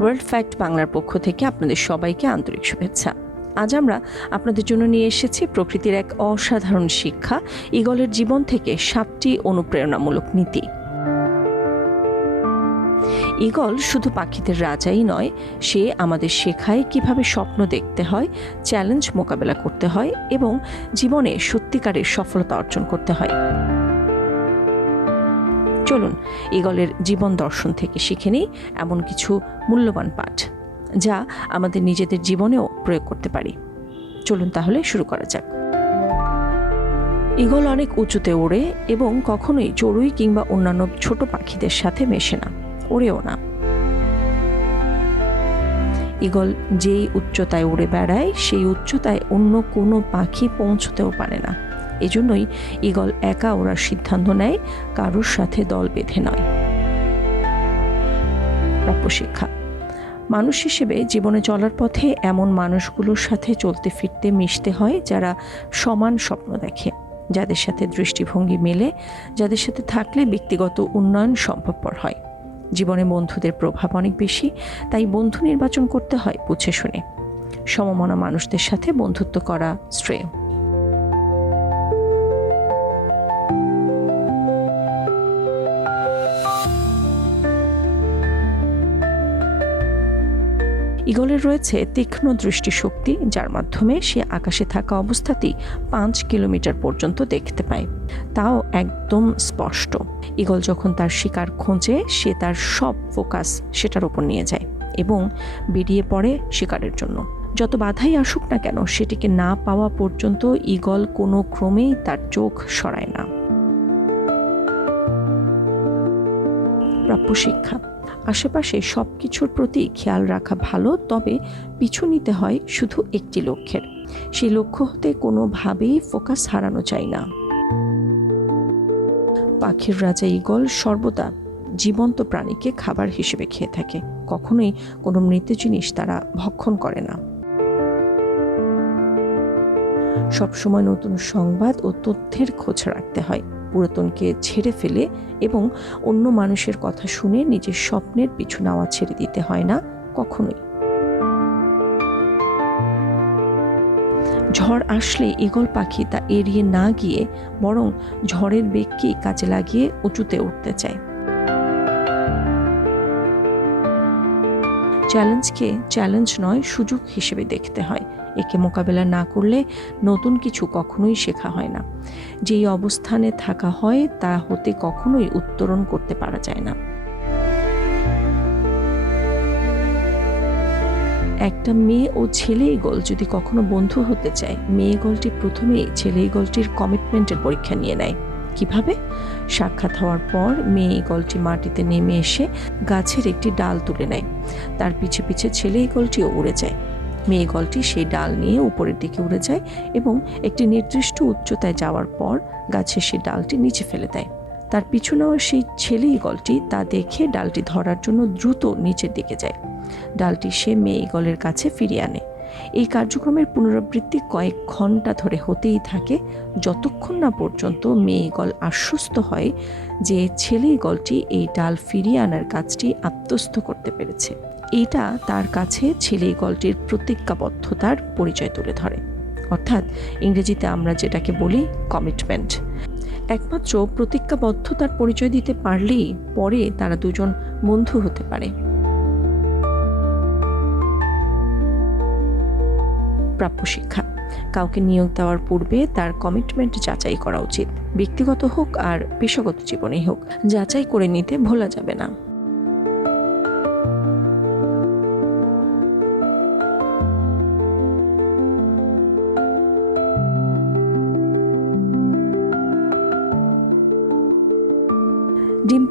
World fact বাংলার পক্ষ থেকে আপনাদের সবাইকে আন্তরিক শুভেচ্ছা। আজ আমরা আপনাদের জন্য নিয়ে এসেছি প্রকৃতির এক অসাধারণ শিক্ষা, ইগলের জীবন থেকে সাতটি অনুপ্রেরণামূলক নীতি। ইগল শুধু পাখিদের রাজাই নয়, সে আমাদের শেখায় কীভাবে স্বপ্ন দেখতে হয়, চ্যালেঞ্জ মোকাবেলা করতে হয় এবং জীবনে সত্যিকারের সফলতা অর্জন করতে হয়। চলুন ইগলের জীবন দর্শন থেকে শিখে নিই এমন কিছু মূল্যবান পাঠ, যা আমাদের নিজেদের জীবনেও প্রয়োগ করতে পারি। চলুন তাহলে শুরু করা যাক। ইগল অনেক উঁচুতে ওড়ে এবং কখনোই চড়ুই কিংবা অন্যান্য ছোট পাখিদের সাথে মেশে না, ওড়েও না। ইগল যেই উচ্চতায় উড়ে বেড়ায়, সেই উচ্চতায় অন্য কোনো পাখি পৌঁছতেও পারে না। এজন্যই ইগল একা ওরা সিদ্ধান্ত নেয়, কারোর সাথে দল বেঁধে নয়। প্রাপ্য শিক্ষা। মানুষ হিসেবে জীবনে চলার পথে এমন মানুষগুলোর সাথে চলতে ফিরতে মিশতে হয় যারা সমান স্বপ্ন দেখে, যাদের সাথে দৃষ্টিভঙ্গি মেলে, যাদের সাথে থাকলে ব্যক্তিগত উন্নয়ন সম্ভবপর হয়। জীবনে বন্ধুদের প্রভাব অনেক বেশি, তাই বন্ধু নির্বাচন করতে হয় বুঝে শুনে। সমমনা মানুষদের সাথে বন্ধুত্ব করা শ্রেয়। ইগলের রয়েছে তীক্ষ্ণ দৃষ্টিশক্তি, যার মাধ্যমে সে আকাশে থাকা অবস্থাতেই পাঁচ কিলোমিটার পর্যন্ত দেখতে পায়। তাও একদম স্পষ্ট। ইগল যখন তার শিকার খোঁজে, সে তার সব ফোকাস সেটার উপর নিয়ে যায় এবং বেরিয়ে পড়ে শিকারের জন্য। যত বাধাই আসুক না কেন, সেটিকে না পাওয়া পর্যন্ত ইগল কোনো ক্রমেই তার চোখ সরায় না। প্রাপ্য শিক্ষা। আশেপাশে সব কিছুর প্রতি খেয়াল রাখা ভালো, তবে পিছু নিতে হয় শুধু একটি লক্ষ্যের। সেই লক্ষ্য হতে কোনোভাবেই ফোকাস হারানো চাই না। পাখির রাজা ইগল সর্বদা জীবন্ত প্রাণীকে খাবার হিসেবে খেয়ে থাকে। কখনোই কোনো মৃত জিনিস তারা ভক্ষণ করে না। সবসময় নতুন সংবাদ ও তথ্যের খোঁজ রাখতে হয়। পুরাতনকে ছেড়ে ফেলে এবং অন্য মানুষের কথা শুনে নিজের স্বপ্নের পিছু নেওয়া ছেড়ে দিতে হয় না কখনোই। ঝড় আসলে ইগল পাখি তা এড়িয়ে না গিয়ে বরং ঝড়ের বেগকেই কাজে লাগিয়ে উঁচুতে উঠতে চায়। চ্যালেঞ্জকে চ্যালেঞ্জ নয়, সুযোগ হিসেবে দেখতে হয়। একে মোকাবেলা না করলে নতুন কিছু কখনোই শেখা হয় না। যেই অবস্থানে থাকা হয়, তা হতে কখনোই উত্তরণ করতে পারা যায় না। একটা মেয়ে ও ছেলে ইগল যদি কখনো বন্ধু হতে চায়, মেয়ে ইগলটি প্রথমেই ছেলে ইগলটির কমিটমেন্টের পরীক্ষা নিয়ে নেয়। কীভাবে? সাক্ষাৎ হওয়ার পর মেয়ে ইগলটি মাটিতে নেমে এসে গাছের একটি ডাল তুলে নেয়। তার পিছে পিছে ছেলে ইগলটিও উড়ে যায়। মেয়ে ইগলটি সেই ডাল নিয়ে উপরের দিকে উড়ে যায় এবং একটি নির্দিষ্ট উচ্চতায় যাওয়ার পর গাছে সেই ডালটি নিচে ফেলে দেয়। তার পিছু নেওয়া সেই ছেলে ইগলটি তা দেখে ডালটি ধরার জন্য দ্রুত নিচের দিকে যায়। ডালটি সে মেয়ে ইগলের কাছে ফিরিয়ে আনে। এই কার্যক্রমের পুনরাবৃত্তি কয়েক ঘণ্টা ধরে হতেই থাকে। যতক্ষণ না পর্যন্ত মেয়ে ইগল আশ্বস্ত হয় যে ছেলে ইগলটি এই ডাল ফিরিয়ে আনার কাজটি আত্মস্থ করতে পেরেছে। এটা তার কাছে ছেলে ইগলটির প্রতিজ্ঞাবদ্ধতার পরিচয় তুলে ধরে। অর্থাৎ ইংরেজিতে আমরা যেটাকে বলি কমিটমেন্ট একমাত্র প্রতিজ্ঞাবদ্ধতার পরিচয় দিতে পারলেই পরে তারা দুজন বন্ধু হতে পারে। প্রাপ্য শিক্ষা। কাউকে নিয়োগ দেওয়ার পূর্বে তার কমিটমেন্ট যাচাই করা উচিত। ব্যক্তিগত হোক আর পেশাগত জীবনেই হোক। যাচাই করে নিতে ভোলা যাবে না।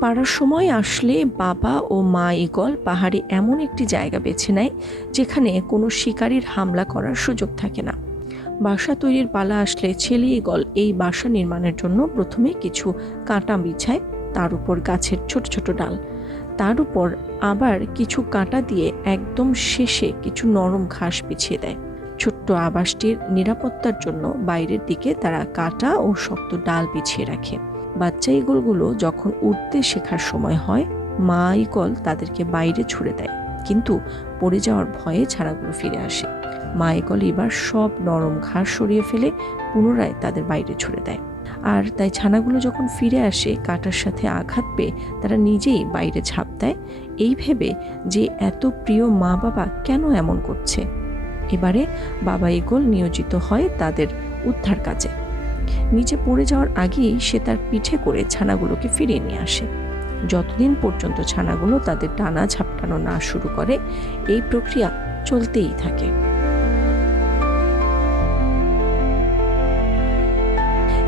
পাড়ার সময় আসলে বাবা ও মা ইগল পাহাড়ে এমন একটি জায়গা বেছে নেয় যেখানে কোনো শিকারীর হামলা করার সুযোগ থাকে না। বাসা তৈরির পালা আসলে ছেলে ইগল এই বাসা নির্মাণের জন্য প্রথমে কিছু কাঁটা বিছায়, তার উপর গাছের ছোট ছোট ডাল। তার উপর আবার কিছু কাঁটা দিয়ে একদম শেষে কিছু নরম ঘাস বিছিয়ে দেয়। ছোট্ট আবাসটির নিরাপত্তার জন্য বাইরের দিকে তারা কাঁটা ও শক্ত ডাল বিছিয়ে রাখে। বাচ্চা ইগলগুলো যখন উঠতে শেখার সময় হয়, মা ইগল তাদেরকে বাইরে ছুড়ে দেয়। কিন্তু পড়ে যাওয়ার ভয়ে ছানাগুলো ফিরে আসে। মা ইগল এবার সব নরম ঘাস সরিয়ে ফেলে পুনরায় তাদের বাইরে ছুড়ে দেয়। আর তাই ছানাগুলো যখন ফিরে আসে, কাটার সাথে আঘাত পেয়ে তারা নিজেই বাইরে ঝাঁপ দেয়। এই ভেবে যে এত প্রিয় মা বাবা কেন এমন করছে? এবারে বাবা ইগল নিয়োজিত হয় তাদের উদ্ধার কাজে। নিচে পড়ে যাওয়ার আগেই সে তার পিঠে করে ছানাগুলোকে ফিরিয়ে নিয়ে আসে। যতদিন পর্যন্ত ছানাগুলো তাদের টানা ঝাপটানো না শুরু করে, এই প্রক্রিয়া চলতেই থাকে।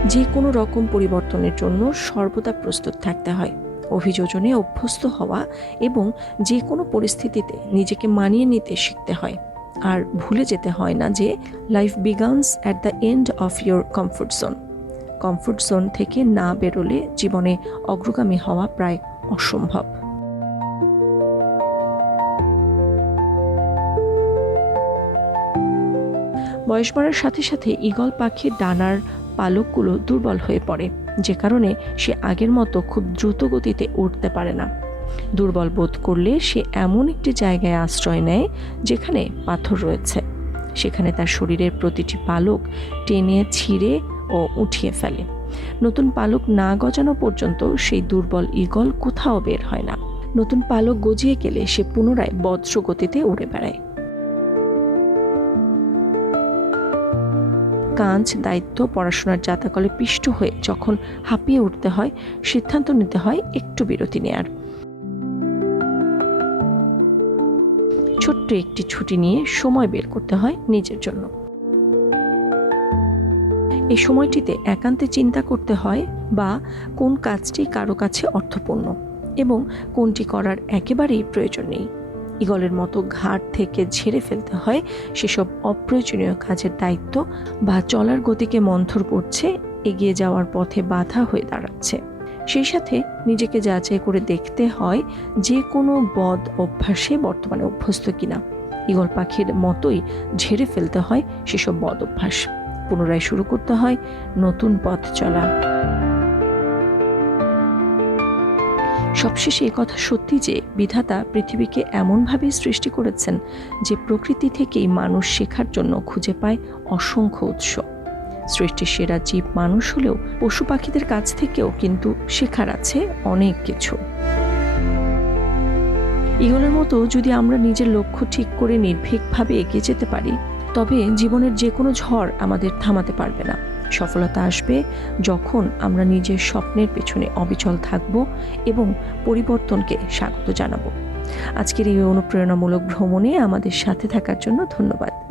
যে কোনো রকম পরিবর্তনের জন্য সর্বদা প্রস্তুত থাকতে হয়। অভিযোজনে অভ্যস্ত হওয়া এবং যে কোনো পরিস্থিতিতে নিজেকে মানিয়ে নিতে শিখতে হয়। আর ভুলে যেতে হয় না যে life begins at the end of your comfort zone comfort zone থেকে না বেরোলে জীবনে অগ্রগামী হওয়া প্রায় অসম্ভব। বয়স বাড়ার সাথে সাথে ঈগল পাখির ডানার পালকগুলো দুর্বল হয়ে পড়ে, যে কারণে সে আগের মতো খুব দ্রুত গতিতে উঠতে পারে না। দুর্বল বোধ করলে সে এমন একটি জায়গায় আশ্রয় নেয় যেখানে পাথর রয়েছে। সেখানে তার শরীরের প্রতিটি পালক টেনে, ছিঁড়ে ও উঠিয়ে ফেলে। নতুন পালক না গজানো পর্যন্ত সেই দুর্বল ঈগল কোথাও বের হয় না। নতুন পালক গজিয়ে গেলে সে পুনরায় বজ্র গতিতে উড়ে বেড়ায়। কাঁচ দায়িত্ব পড়াশোনার জাতাকলে পিষ্ট হয়ে যখন হাঁপিয়ে উঠতে হয়, সিদ্ধান্ত নিতে হয় একটু বিরতি নেয়ার। ছোট্ট একটি ছুটি নিয়ে সময় বের করতে হয় নিজের জন্য। এই সময়টিতে একান্তে চিন্তা করতে হয় বা কোন কাজটি কারও কাছে অর্থপূর্ণ এবং কোনটি করার একেবারেই প্রয়োজন নেই। ইগলের মতো ঘাট থেকে ঝেড়ে ফেলতে হয় সেসব অপ্রয়োজনীয় কাজের দায়িত্ব বা চলার গতিকে মন্থর করছে, এগিয়ে যাওয়ার পথে বাধা হয়ে দাঁড়াচ্ছে। সেই সাথে নিজেকে যাচাই করে দেখতে হয় যে কোনো বদ অভ্যাসে বর্তমানে অভ্যস্ত কিনা। ইগল পাখির মতোই ঝেড়ে ফেলতে হয় সেসব বদ অভ্যাস। পুনরায় শুরু করতে হয় নতুন পথ চলা। সবশেষে কথা সত্যি যে বিধাতা পৃথিবীকে এমনভাবে সৃষ্টি করেছেন যে প্রকৃতি থেকেই মানুষ শেখার জন্য খুঁজে পায় অসংখ্য উৎস। সৃষ্টির সেরা জীব মানুষ হলেও পশু পাখিদের কাছ থেকেও কিন্তু শেখার আছে অনেক কিছু। ইগলের মতো যদি আমরা নিজের লক্ষ্য ঠিক করে নির্ভীকভাবে এগিয়ে যেতে পারি, তবে জীবনের যে কোনো ঝড় আমাদের থামাতে পারবে না। সফলতা আসবে যখন আমরা নিজের স্বপ্নের পেছনে অবিচল থাকব এবং পরিবর্তনকে স্বাগত জানাব। আজকের এই অনুপ্রেরণামূলক ভ্রমণে আমাদের সাথে থাকার জন্য ধন্যবাদ।